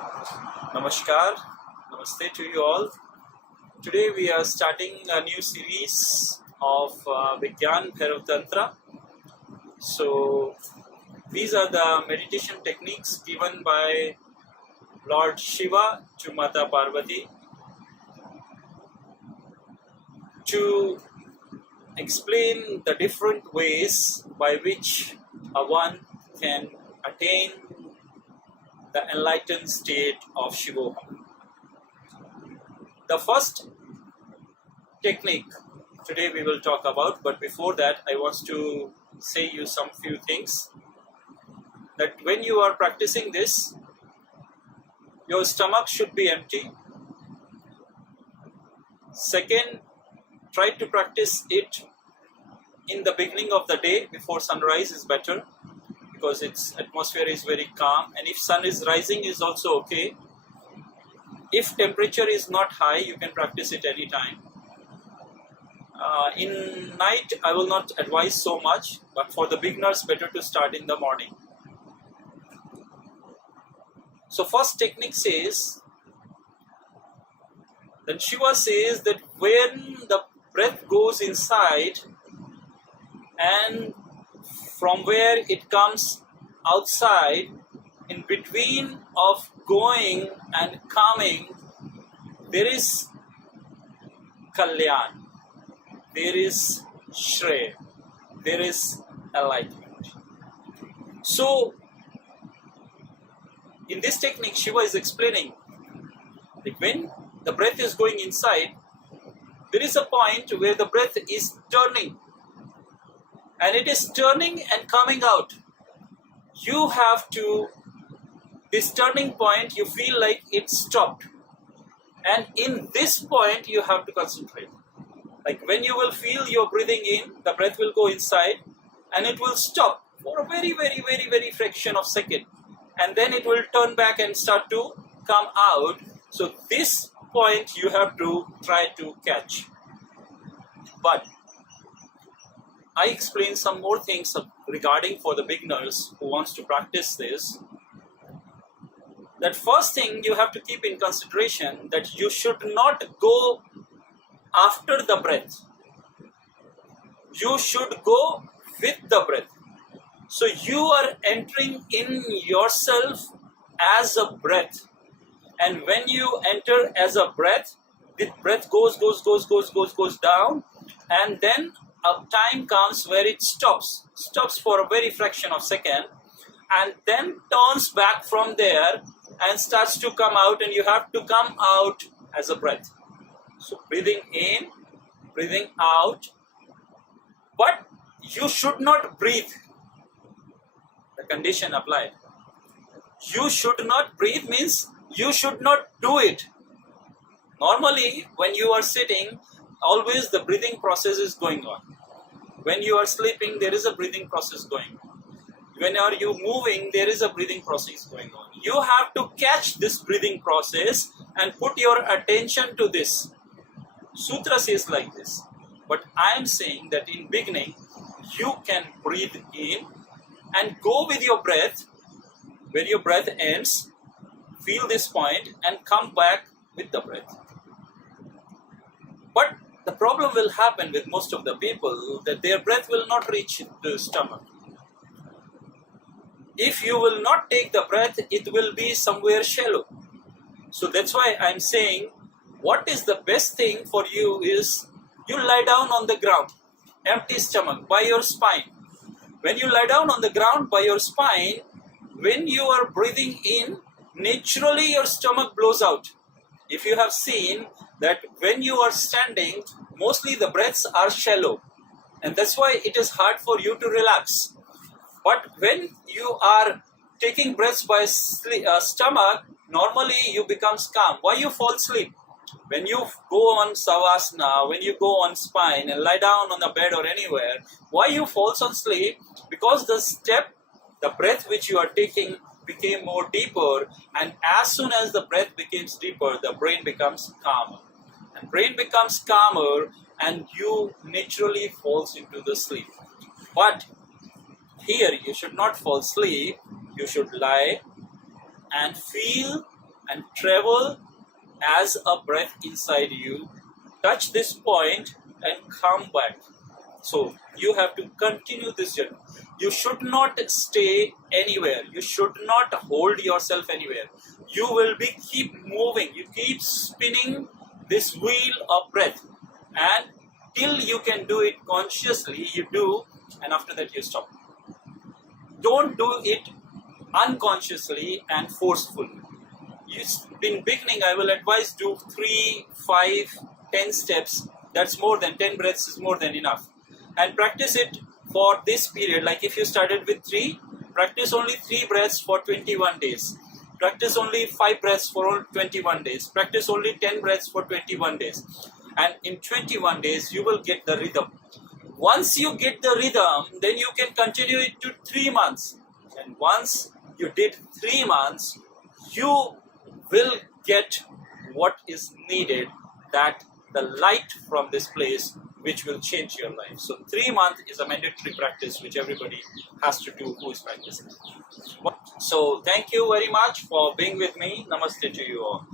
Namaskar, Namaste to you all. Today we are starting a new series of Vigyan, bharaw Tantra. So these are the meditation techniques given by Lord Shiva to Mata Parvati to explain the different ways by which one can attain the enlightened state of Shivoham. The first technique today we will talk about, but before that I want to say you some few things. That when you are practicing this, your stomach should be empty. Second, try to practice it in the beginning of the day before sunrise is better, because its atmosphere is very calm, and if sun is rising is also okay. If temperature is not high, you can practice it anytime. In night I will not advise so much, but for the beginners better to start in the morning. So first technique says that Shiva says that when the breath goes inside and from where it comes outside, in between of going and coming, there is kalyan, there is shreya, there is enlightenment. So in this technique, Shiva is explaining that when the breath is going inside, there is a point where the breath is turning, and it is turning and coming out. You have to, this turning point, you feel like it stopped, and in this point you have to concentrate. Like when you will feel you're breathing in, the breath will go inside and it will stop for a very fraction of second, and then it will turn back and start to come out. So this point you have to try to catch. But I explain some more things regarding for the beginners who wants to practice this. That first thing you have to keep in consideration, that you should not go after the breath. You should go with the breath. So you are entering in yourself as a breath. And when you enter as a breath, the breath goes down, and then a time comes where it stops for a very fraction of second, and then turns back from there and starts to come out, and you have to come out as a breath. So breathing in, breathing out, but you should not breathe. The condition applied. You should not breathe means you should not do it. Normally, when you are sitting, always the breathing process is going on. When you are sleeping, there is a breathing process going on. When are you moving, there is a breathing process going on. You have to catch this breathing process and put your attention to this. Sutra says like this. But I am saying that in beginning, you can breathe in and go with your breath. Where your breath ends, feel this point and come back with the breath. But the problem will happen with most of the people that their breath will not reach the stomach. If you will not take the breath, it will be somewhere shallow. So that's why I'm saying, what is the best thing for you is you lie down on the ground, empty stomach, by your spine. When you lie down on the ground by your spine, when you are breathing in, naturally your stomach blows out. If you have seen that when you are standing, mostly the breaths are shallow, and that's why it is hard for you to relax. But when you are taking breaths by stomach, normally you become calm. Why you fall asleep? When you go on savasana, when you go on spine and lie down on the bed or anywhere, why you fall on sleep? Because the breath which you are taking became more deeper, and as soon as the breath becomes deeper, the brain becomes calmer. And brain becomes calmer and you naturally falls into the sleep. But here you should not fall asleep, you should lie and feel and travel as a breath inside you, touch this point and come back. So you have to continue this journey. You should not stay anywhere. You should not hold yourself anywhere. You will be keep moving. You keep spinning this wheel of breath, and till you can do it consciously, you do, and after that you stop. Don't do it unconsciously and forcefully. In beginning, I will advise do 3, 5, 10 steps. That's more than 10 breaths is more than enough. And practice it for this period. Like if you started with 3, practice only 3 breaths for 21 days. Practice only 5 breaths for 21 days. Practice only 10 breaths for 21 days. And in 21 days, you will get the rhythm. Once you get the rhythm, then you can continue it to 3 months. And once you did 3 months, you will get what is needed, that the light from this place which will change your life. So 3 months is a mandatory practice which everybody has to do who is practicing. So thank you very much for being with me. Namaste to you all.